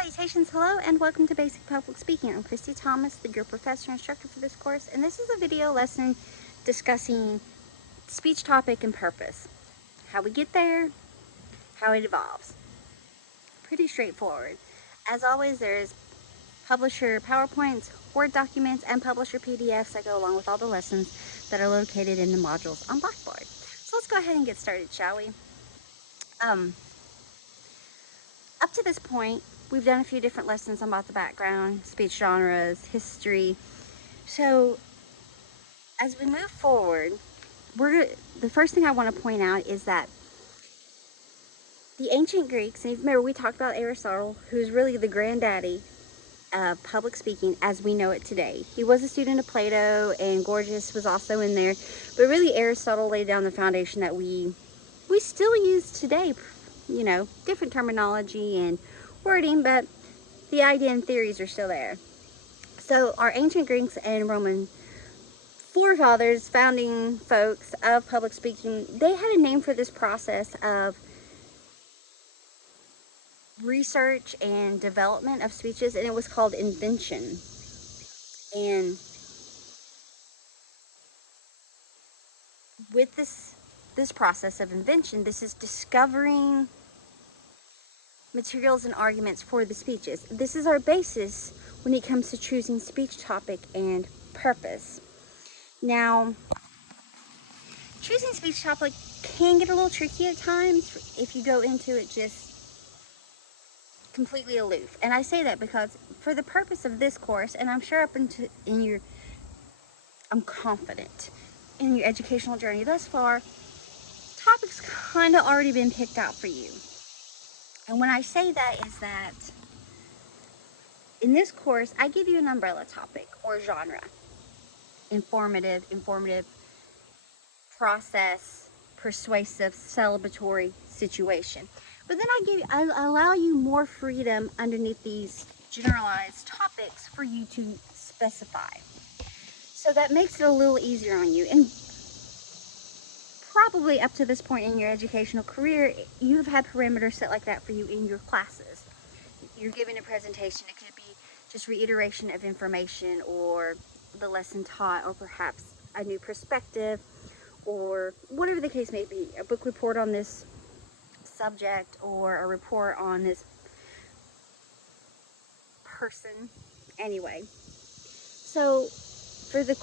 Salutations, hello, and welcome to Basic Public Speaking. I'm Christy Thomas, your professor instructor for this course, and this is a video lesson discussing speech topic and purpose. How we get there, how it evolves. Pretty straightforward. As always, there's publisher PowerPoints, Word documents, and publisher PDFs that go along with all the lessons that are located in the modules on Blackboard. So let's go ahead and get started, shall we? Up to this point, we've done a few different lessons about the background, speech genres, history. So as we move forward, the first thing I want to point out is that the ancient Greeks, and remember we talked about Aristotle, who's really the granddaddy of public speaking as we know it today. He was a student of Plato, and Gorgias was also in there, but really Aristotle laid down the foundation that we still use today. You know, different terminology and wording, but the idea and theories are still there. So our ancient Greeks and Roman forefathers, founding folks of public speaking, they had a name for this process of research and development of speeches, and it was called invention. And with this process of invention, this is discovering materials and arguments for the speeches. This is our basis when it comes to choosing speech topic and purpose. Now, choosing speech topic can get a little tricky at times if you go into it just completely aloof. And I say that because for the purpose of this course, and I'm sure I'm confident in your educational journey thus far, topics kind of already been picked out for you. And when I say that is that in this course, I give you an umbrella topic or genre. Informative, process, persuasive, celebratory, situation. But then I allow you more freedom underneath these generalized topics for you to specify. So that makes it a little easier on you. And probably up to this point in your educational career, you've had parameters set like that for you in your classes. You're giving a presentation, it could be just reiteration of information or the lesson taught, or perhaps a new perspective, or whatever the case may be, a book report on this subject or a report on this person. Anyway, so for this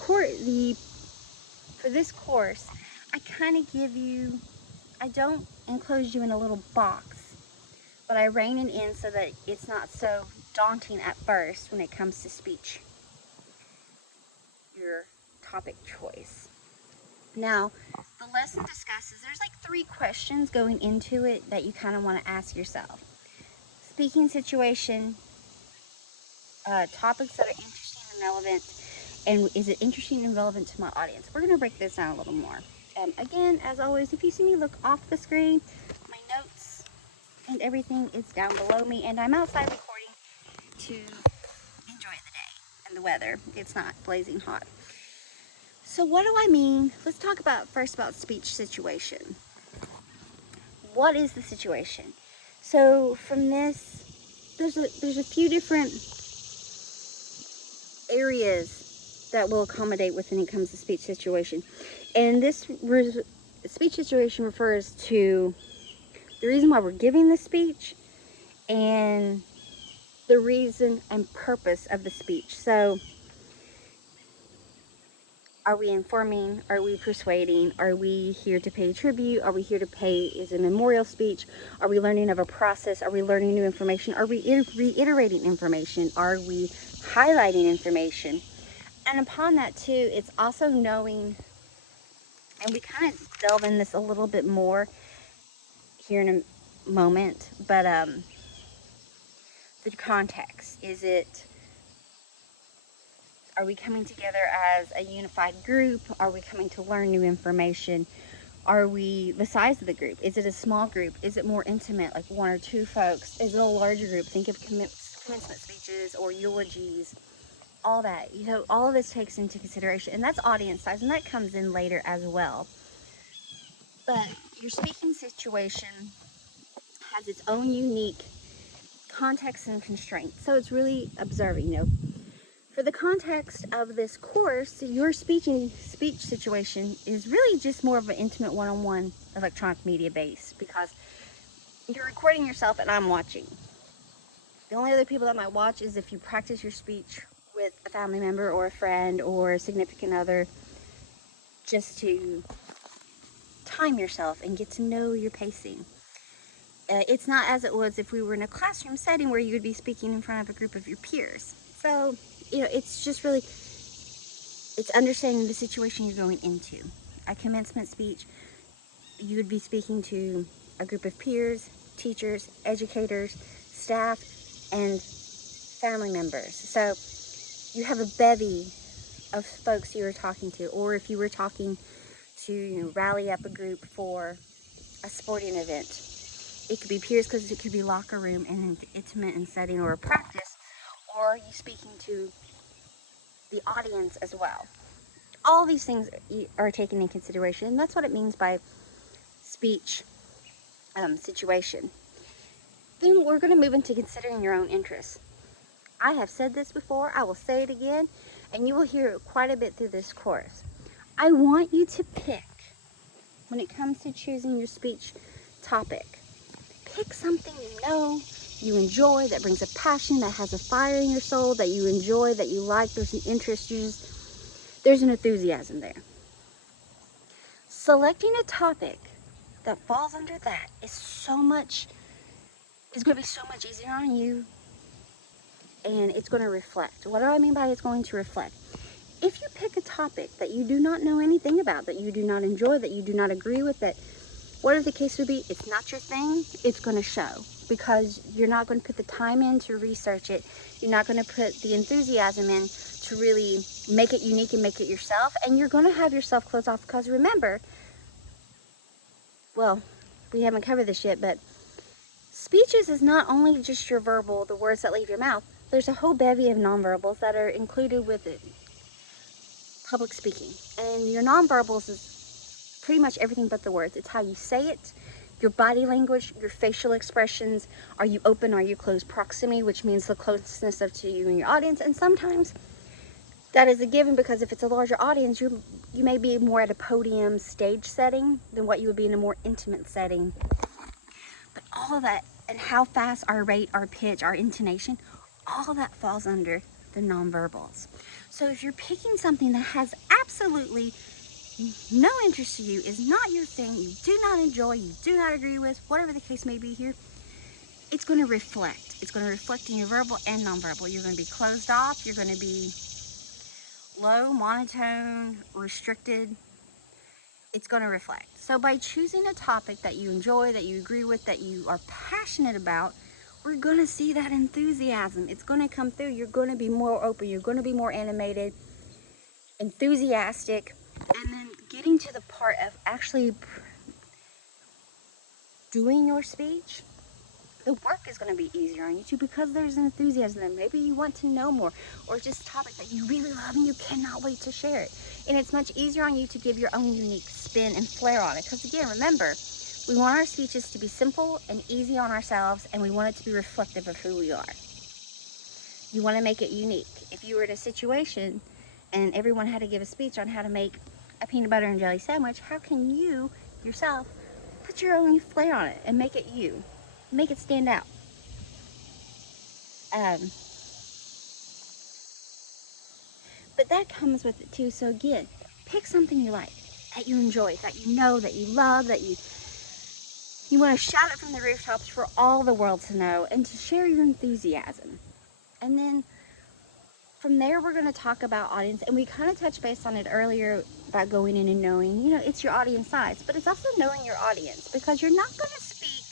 course, I kind of I don't enclose you in a little box, but I rein it in so that it's not so daunting at first when it comes to speech, your topic choice. Now, the lesson discusses, there's like 3 questions going into it that you kind of want to ask yourself. Speaking situation, topics that are interesting and relevant, and is it interesting and relevant to my audience? We're going to break this down a little more. Again, as always, if you see me look off the screen, my notes and everything is down below me, and I'm outside recording to enjoy the day and the weather. It's not blazing hot. So what do I mean? Let's talk first about speech situation. What is the situation? So from this, there's a few different areas that will accommodate when it comes to speech situation. And this speech situation refers to the reason why we're giving the speech and the reason and purpose of the speech. So are we informing? Are we persuading? Are we here to pay tribute? Are we here to pay, is a memorial speech? Are we learning of a process? Are we learning new information? Are we reiterating information? Are we highlighting information? And upon that too, it's also knowing, and we kind of delve in this a little bit more here in a moment, but the context. Are we coming together as a unified group? Are we coming to learn new information? Are we, the size of the group? Is it a small group? Is it more intimate, like 1 or 2 folks? Is it a larger group? Think of commencement speeches or eulogies, all that. You know, all of this takes into consideration, and that's audience size, and that comes in later as well. But your speaking situation has its own unique context and constraints. So it's really observing, For the context of this course, your speech situation is really just more of an intimate one-on-one electronic media base, because you're recording yourself and I'm watching. The only other people that might watch is if you practice your speech with a family member or a friend or a significant other, just to time yourself and get to know your pacing. It's not as it was if we were in a classroom setting where you would be speaking in front of a group of your peers. So, it's just really, it's understanding the situation you're going into. A commencement speech, you would be speaking to a group of peers, teachers, educators, staff, and family members. So you have a bevy of folks you were talking to, or if you were talking to rally up a group for a sporting event. It could be peers because it could be locker room and an intimate and setting or a practice, or are you speaking to the audience as well? All these things are taken in consideration, and that's what it means by speech situation. Then we're going to move into considering your own interests. I have said this before, I will say it again, and you will hear it quite a bit through this course. I want you to pick, when it comes to choosing your speech topic, pick something you enjoy, that brings a passion, that has a fire in your soul, that you enjoy, that you like, there's an interest, there's an enthusiasm there. Selecting a topic that falls under that is going to be so much easier on you, and it's going to reflect. What do I mean by it's going to reflect? If you pick a topic that you do not know anything about, that you do not enjoy, that you do not agree with, that whatever the case would be, it's not your thing, it's going to show, because you're not going to put the time in to research it. You're not going to put the enthusiasm in to really make it unique and make it yourself, and you're going to have yourself close off, because remember, well, we haven't covered this yet, but speeches is not only just your verbal, the words that leave your mouth. There's a whole bevy of nonverbals that are included with it. Public speaking, and your nonverbals is pretty much everything but the words. It's how you say it, your body language, your facial expressions. Are you open? Are you closed? Proximity, which means the closeness of to you and your audience. And sometimes that is a given, because if it's a larger audience, you may be more at a podium stage setting than what you would be in a more intimate setting. But all of that, and how fast, our rate, our pitch, our intonation, all of that falls under the nonverbals. So if you're picking something that has absolutely no interest to you, is not your thing, you do not enjoy, you do not agree with, whatever the case may be here, it's going to reflect. It's going to reflect in your verbal and nonverbal. You're going to be closed off, you're going to be low, monotone, restricted. It's going to reflect. So by choosing a topic that you enjoy, that you agree with, that you are passionate about, we're going to see that enthusiasm. It's going to come through. You're going to be more open. You're going to be more animated, enthusiastic, and then getting to the part of actually doing your speech, the work is going to be easier on you too, because there's an enthusiasm there. Maybe you want to know more, or just a topic that you really love and you cannot wait to share it. And it's much easier on you to give your own unique spin and flair on it, because again, remember, we want our speeches to be simple and easy on ourselves, and we want it to be reflective of who we are. You want to make it unique. If you were in a situation and everyone had to give a speech on how to make a peanut butter and jelly sandwich, how can you yourself put your own flair on it and make it you? Make it stand out. But that comes with it too. So again, pick something you like, that you enjoy, that you know, that you love, that you want to shout it from the rooftops for all the world to know, and to share your enthusiasm. And then from there, we're going to talk about audience, and we kind of touched base on it earlier about going in and knowing, it's your audience size, but it's also knowing your audience, because you're not going to speak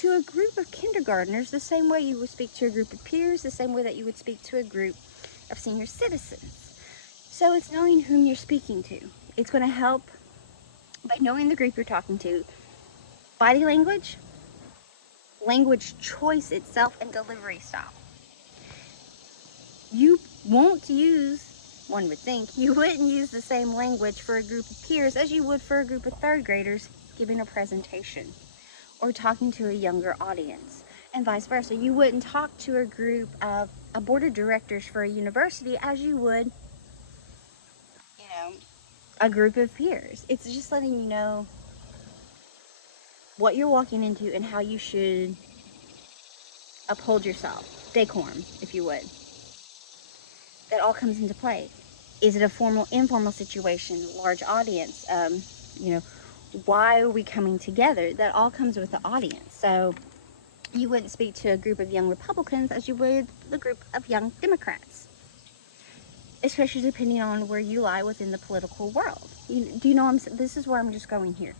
to a group of kindergartners the same way you would speak to a group of peers, the same way that you would speak to a group of senior citizens. So it's knowing whom you're speaking to. It's going to help by knowing the group you're talking to. Body language, language choice itself, and delivery style. You won't use, one would think, you wouldn't use the same language for a group of peers as you would for a group of third graders giving a presentation or talking to a younger audience. and vice versa. You wouldn't talk to a group of a board of directors for a university as you would, you know, a group of peers. It's just letting you know what you're walking into and how you should uphold yourself, decorum, if you would. That all comes into play. Is it a formal, informal situation, large audience? You know, why are we coming together? That all comes with the audience. So you wouldn't speak to a group of young Republicans as you would the group of young Democrats, especially depending on where you lie within the political world. Do you know this is where I'm just going here.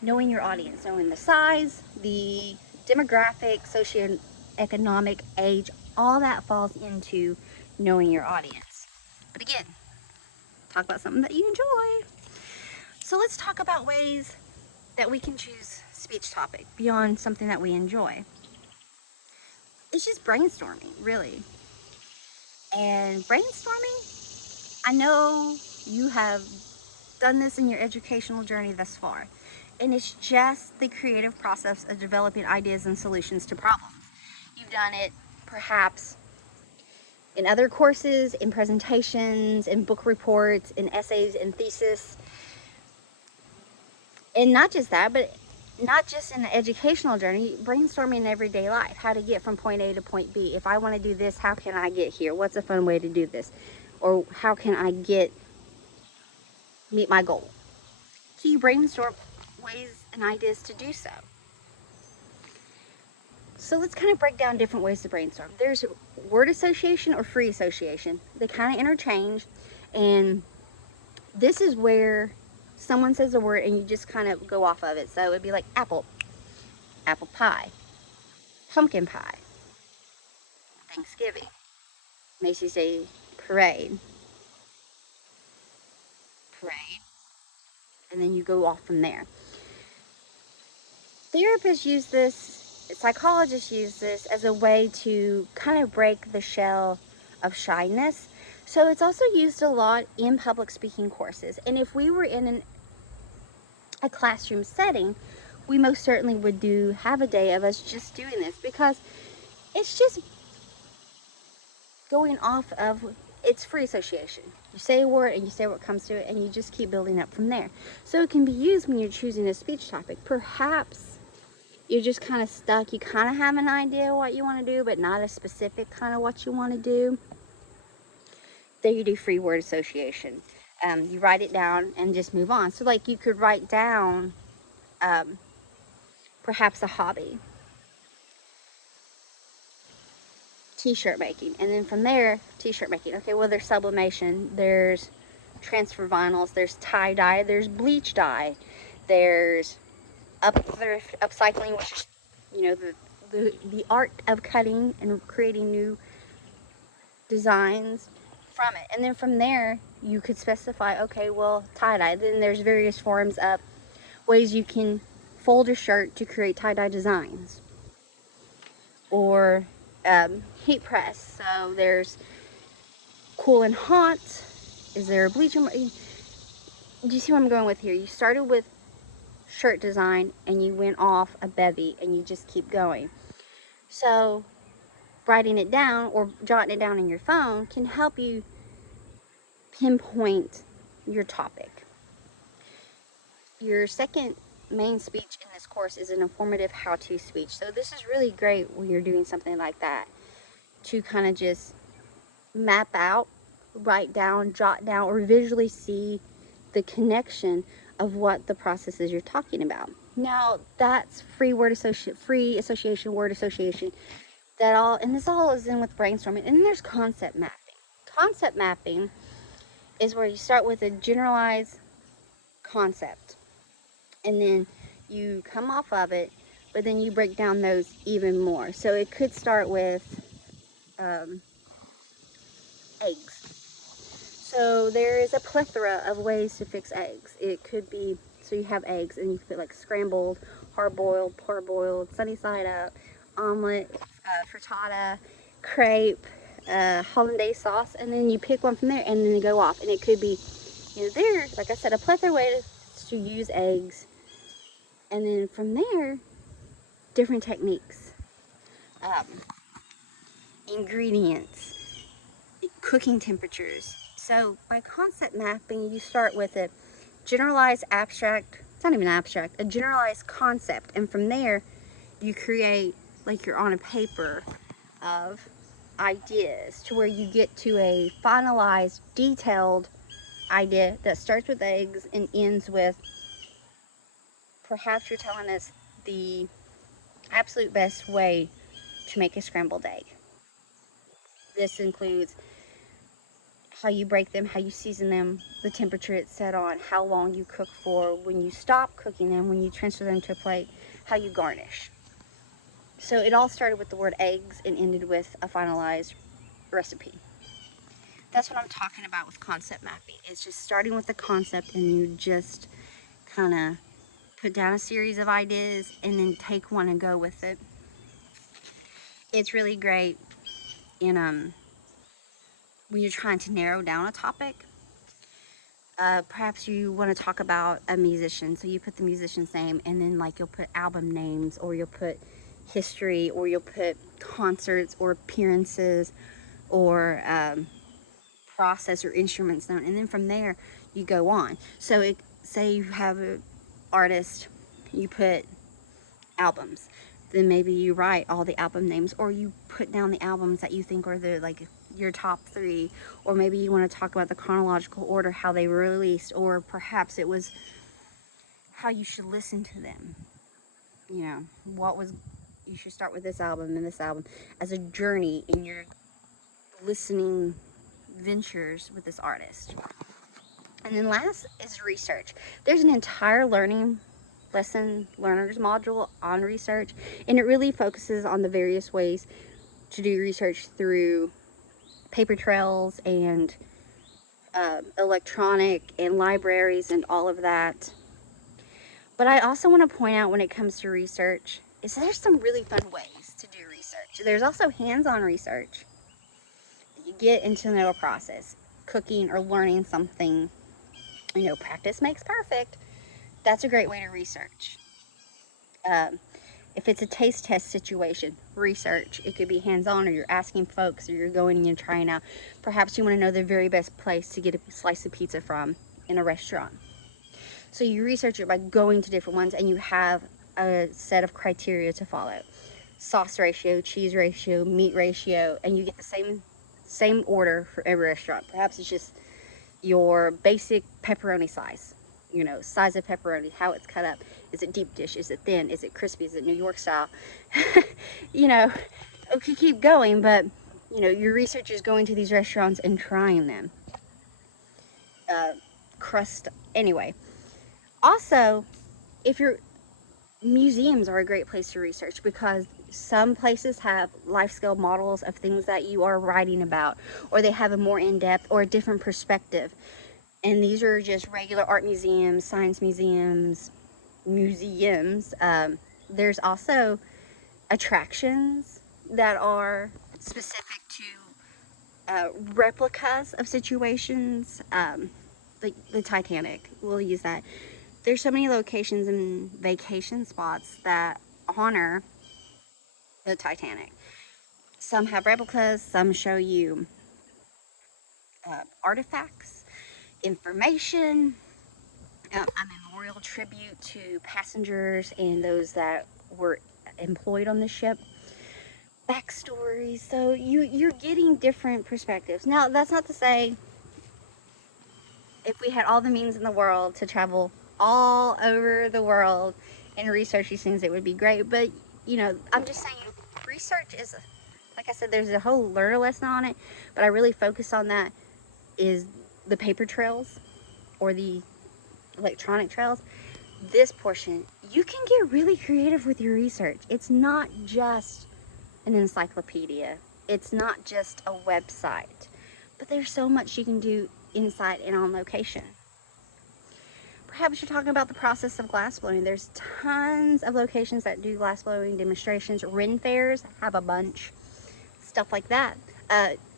Knowing your audience, knowing the size, the demographic, socioeconomic, age, all that falls into knowing your audience. But again, talk about something that you enjoy. So let's talk about ways that we can choose speech topic beyond something that we enjoy. It's just brainstorming, really. And brainstorming, I know you have done this in your educational journey thus far. And it's just the creative process of developing ideas and solutions to problems. You've done it perhaps in other courses, in presentations, in book reports, in essays, in thesis. And not just that, but not just in the educational journey, brainstorming in everyday life, how to get from point A to point B. If I want to do this, how can I get here? What's a fun way to do this? Or how can I meet my goal? So you brainstorm ways and ideas to do so. So let's kind of break down different ways to brainstorm. There's word association or free association. They kind of interchange, and this is where someone says a word and you just kind of go off of it. So it'd be like apple, apple pie, pumpkin pie, Thanksgiving, Macy's Day Parade, and then you go off from there. Therapists use this, psychologists use this as a way to kind of break the shell of shyness. So it's also used a lot in public speaking courses. And if we were in a classroom setting, we most certainly would have a day of us just doing this, because it's just going off of, it's free association. You say a word and you say what comes to it, and you just keep building up from there. So it can be used when you're choosing a speech topic. Perhaps you're just kind of stuck. You kind of have an idea what you want to do, but not a specific kind of what you want to do. There you do free word association. You write it down and just move on. So like you could write down perhaps a hobby, t-shirt making, and then from there, t-shirt making. Okay, well, there's sublimation, there's transfer vinyls, there's tie-dye, there's bleach dye, there's upcycling, which is, you know, the art of cutting and creating new designs from it. And then from there, you could specify, okay, well, tie-dye. Then there's various forms of ways you can fold a shirt to create tie-dye designs. Or heat press. So there's cool and hot. Is there a bleach? Do you see what I'm going with here? You started with shirt design and you went off a bevy and you just keep going. So writing it down or jotting it down in your phone can help you pinpoint your topic. Your second main speech in this course is an informative how-to speech. So this is really great when you're doing something like that, to kind of just map out, write down, jot down, or visually see the connection of what the process is you're talking about. Now that's free association, word association. And this all is in with brainstorming. And then there's concept mapping. Concept mapping is where you start with a generalized concept, and then you come off of it, but then you break down those even more. So it could start with eggs. So there is a plethora of ways to fix eggs. It could be, so you have eggs and you put like scrambled, hard-boiled, parboiled, sunny side up, omelet, frittata, crepe, hollandaise sauce, and then you pick one from there and then they go off. And it could be, you know, like I said, a plethora of ways to use eggs. And then from there, different techniques. um, ingredients, cooking temperatures. So by concept mapping, you start with a generalized abstract, it's not even abstract, a generalized concept. And from there, you create, like you're on a paper, of ideas to where you get to a finalized, detailed idea that starts with eggs and ends with, perhaps you're telling us the absolute best way to make a scrambled egg. This includes how you break them, how you season them, the temperature it's set on, how long you cook for, when you stop cooking them, when you transfer them to a plate, how you garnish. So it all started with the word eggs and ended with a finalized recipe. That's what I'm talking about with concept mapping. It's just starting with the concept and you just kind of put down a series of ideas and then take one and go with it. It's really great in when you're trying to narrow down a topic. Perhaps you want to talk about a musician, so you put the musician's name and then like you'll put album names, or you'll put history, or you'll put concerts or appearances, or process or instruments known, and then from there you go on. So say you have an artist, you put albums, then maybe you write all the album names, or you put down the albums that you think are the like your top 3, or maybe you want to talk about the chronological order, how they were released, or perhaps it was how you should listen to them. You know, you should start with this album and this album as a journey in your listening ventures with this artist. And then last is research. There's an entire learners module on research, and it really focuses on the various ways to do research through paper trails and electronic and libraries and all of that. But I also want to point out, when it comes to research, is there's some really fun ways to do research. There's also hands-on research. You get into know a process, cooking or learning something. You know, practice makes perfect. That's a great way to research. If it's a taste test situation, research. It could be hands-on, or you're asking folks, or you're going and trying out. Perhaps you want to know the very best place to get a slice of pizza from in a restaurant. So you research it by going to different ones, and you have a set of criteria to follow. Sauce ratio, cheese ratio, meat ratio, and you get the same order for every restaurant. Perhaps it's just your basic pepperoni size. You know, size of pepperoni, how it's cut up. Is it deep dish? Is it thin? Is it crispy? Is it New York style? You know, okay, keep going, but you know, your research is going to these restaurants and trying them. Crust, anyway. Also, museums are a great place to research, because some places have life-scale models of things that you are writing about, or they have a more in-depth or a different perspective. And these are just regular art museums, science museums. There's also attractions that are specific to replicas of situations, like the Titanic. We'll use that. There's so many locations and vacation spots that honor the Titanic. Some have replicas, some show you artifacts, information, a memorial tribute to passengers and those that were employed on the ship, backstories. So you're getting different perspectives. Now, that's not to say if we had all the means in the world to travel all over the world and research these things, it would be great. But, you know, I'm just saying, research is, like I said, there's a whole learner lesson on it, but I really focus on that is the paper trails or the electronic trails. This portion, you can get really creative with your research. It's not just an encyclopedia. It's not just a website, but there's so much you can do inside and on location. Perhaps you're talking about the process of glass blowing. There's tons of locations that do glass blowing demonstrations. Ren fairs have a bunch, stuff like that.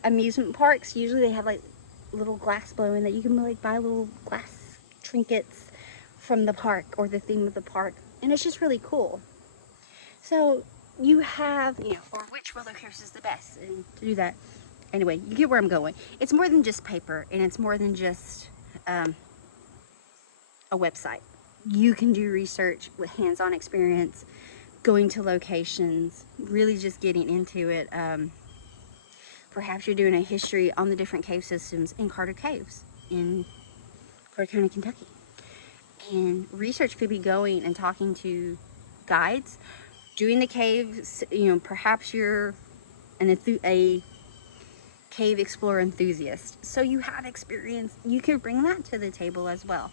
Amusement parks, usually they have like little glass blowing that you can like buy little glass trinkets from the park or the theme of the park, and it's just really cool. So you have, you know, or which roller coaster is the best, and to do that. Anyway, you get where I'm going. It's more than just paper, and it's more than just a website. You can do research with hands-on experience, going to locations, really just getting into it. Perhaps you're doing a history on the different cave systems in Carter Caves in Carter County, Kentucky. And research could be going and talking to guides, doing the caves, you know, perhaps you're a cave explorer enthusiast. So you have experience, you can bring that to the table as well.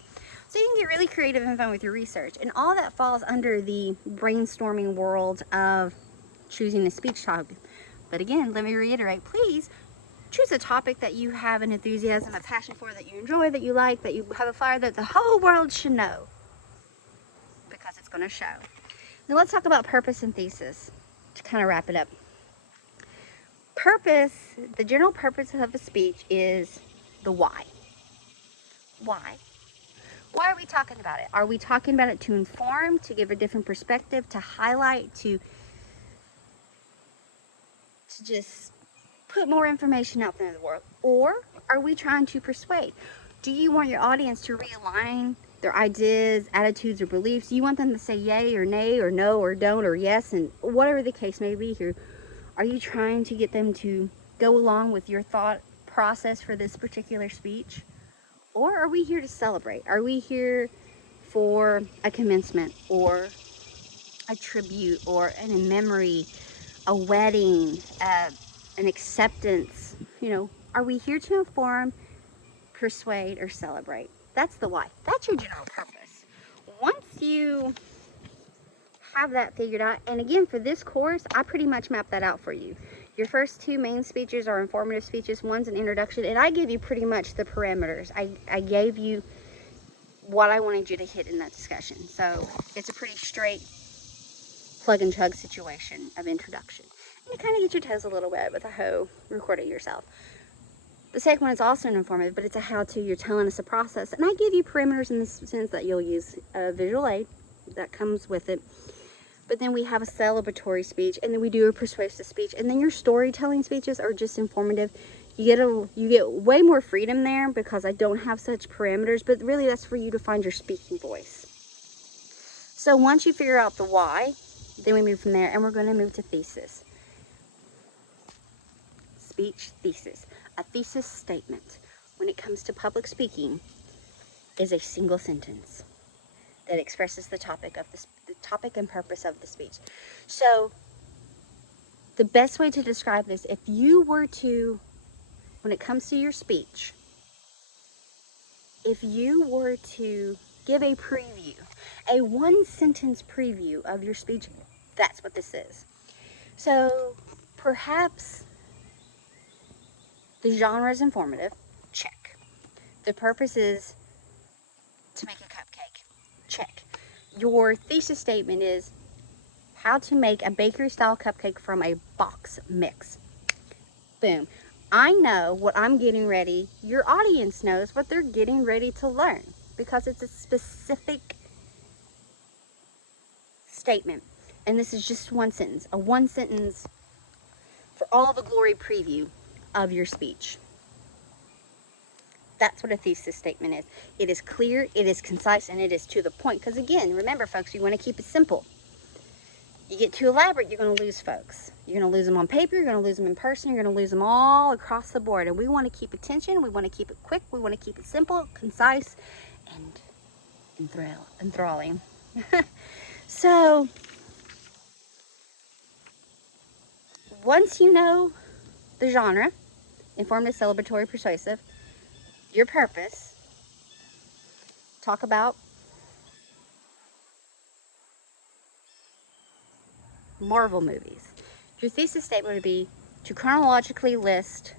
So you can get really creative and fun with your research. And all that falls under the brainstorming world of choosing a speech topic. But again, let me reiterate, please choose a topic that you have an enthusiasm, a passion for, that you enjoy, that you like, that you have a fire that the whole world should know, because it's going to show. Now let's talk about purpose and thesis to kind of wrap it up. Purpose, the general purpose of a speech is the why. Why? Why are we talking about it? Are we talking about it to inform, to give a different perspective, to highlight, to just put more information out there in the world? Or are we trying to persuade? Do you want your audience to realign their ideas, attitudes, or beliefs? Do you want them to say yay or nay or no or don't or yes, and whatever the case may be here? Are you trying to get them to go along with your thought process for this particular speech? Or are we here to celebrate? Are we here for a commencement or a tribute or an in memory, a wedding, an acceptance? You know, are we here to inform, persuade, or celebrate? That's the why. That's your general purpose. Once you have that figured out, and again, for this course, I pretty much mapped that out for you. Your first two main speeches are informative speeches. One's an introduction, and I gave you pretty much the parameters. I gave you what I wanted you to hit in that discussion. So it's a pretty straight plug and chug situation of introduction. And you kind of get your toes a little wet with a hoe, record it yourself. The second one is also an informative, but it's a how-to. You're telling us a process. And I give you parameters in the sense that you'll use a visual aid that comes with it. But then we have a celebratory speech, and then we do a persuasive speech, and then your storytelling speeches are just informative. You get way more freedom there because I don't have such parameters, but really that's for you to find your speaking voice. So once you figure out the why, then we move from there, and we're going to move to thesis. Speech thesis. A thesis statement, when it comes to public speaking, is a single sentence that expresses the topic and purpose of the speech. So the best way to describe this, if you were to, when it comes to your speech, if you were to give a preview, a one sentence preview of your speech, that's what this is. So perhaps the genre is informative, check. The purpose is to make a cupcake, check. Your thesis statement is how to make a bakery style cupcake from a box mix. Boom. I know what I'm getting ready. Your audience knows what they're getting ready to learn because it's a specific statement. And this is just one sentence, a one sentence for all the glory preview of your speech. That's what a thesis statement is. It is clear, it is concise, and it is to the point. Because again, remember folks, you want to keep it simple. You get too elaborate, you're going to lose folks. You're going to lose them on paper, you're going to lose them in person, you're going to lose them all across the board. And we want to keep attention, we want to keep it quick, we want to keep it simple, concise, and enthralling. So, once you know the genre, informative, celebratory, persuasive, your purpose, talk about Marvel movies. Your thesis statement would be to chronologically list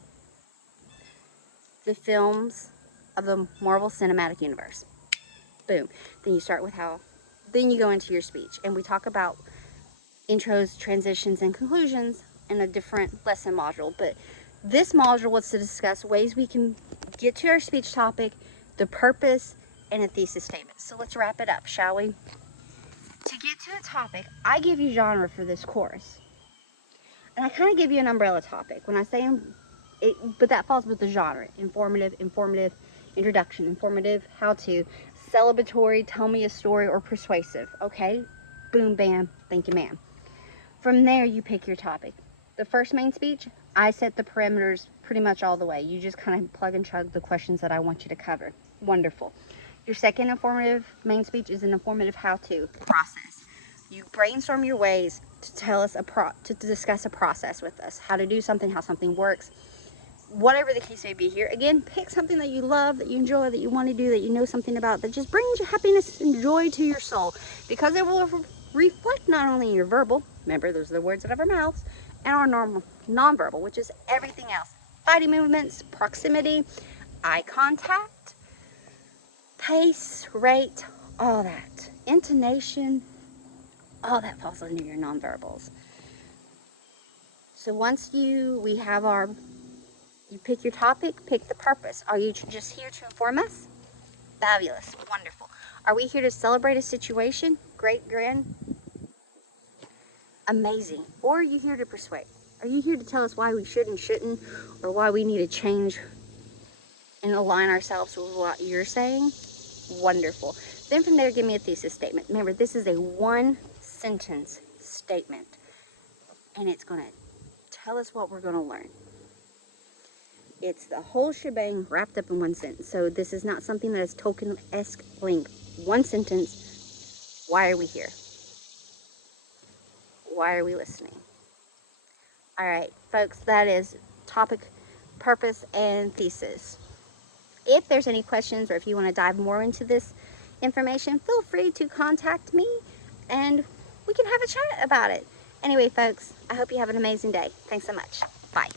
the films of the Marvel Cinematic Universe. Boom. Then you start with then you go into your speech, and we talk about intros, transitions, and conclusions in a different lesson module. But this module was to discuss ways we can get to our speech topic, the purpose, and a thesis statement. So let's wrap it up, shall we? To get to a topic, I give you genre for this course. And I kind of give you an umbrella topic. When I say it, but that falls with the genre. Informative, introduction, informative, how-to, celebratory, tell me a story, or persuasive. Okay? Boom, bam, thank you, ma'am. From there, you pick your topic. The first main speech, I set the parameters pretty much all the way. You just kind of plug and chug the questions that I want you to cover. Wonderful. Your second informative main speech is an informative how-to process. You brainstorm your ways to tell us to discuss a process with us, how to do something, how something works, whatever the case may be here. Again, pick something that you love, that you enjoy, that you want to do, that you know something about, that just brings you happiness and joy to your soul, because it will reflect not only your verbal, remember those are the words out of our mouths, and our nonverbal, which is everything else. Body movements, proximity, eye contact, pace, rate, all that. Intonation, all that falls under your nonverbals. So once we have you pick your topic, pick the purpose. Are you just here to inform us? Fabulous, wonderful. Are we here to celebrate a situation? Great, grand, amazing. Or are you here to persuade? Are you here to tell us why we should and shouldn't, or why we need to change and align ourselves with what you're saying? Wonderful. Then from there, give me a thesis statement. Remember, this is a one-sentence statement, and it's going to tell us what we're going to learn. It's the whole shebang wrapped up in one sentence. So this is not something that is Tolkien-esque length. One sentence. Why are we here? Why are we listening? All right, folks, that is topic, purpose, and thesis. If there's any questions, or if you want to dive more into this information, feel free to contact me and we can have a chat about it. Anyway, folks, I hope you have an amazing day. Thanks so much. Bye.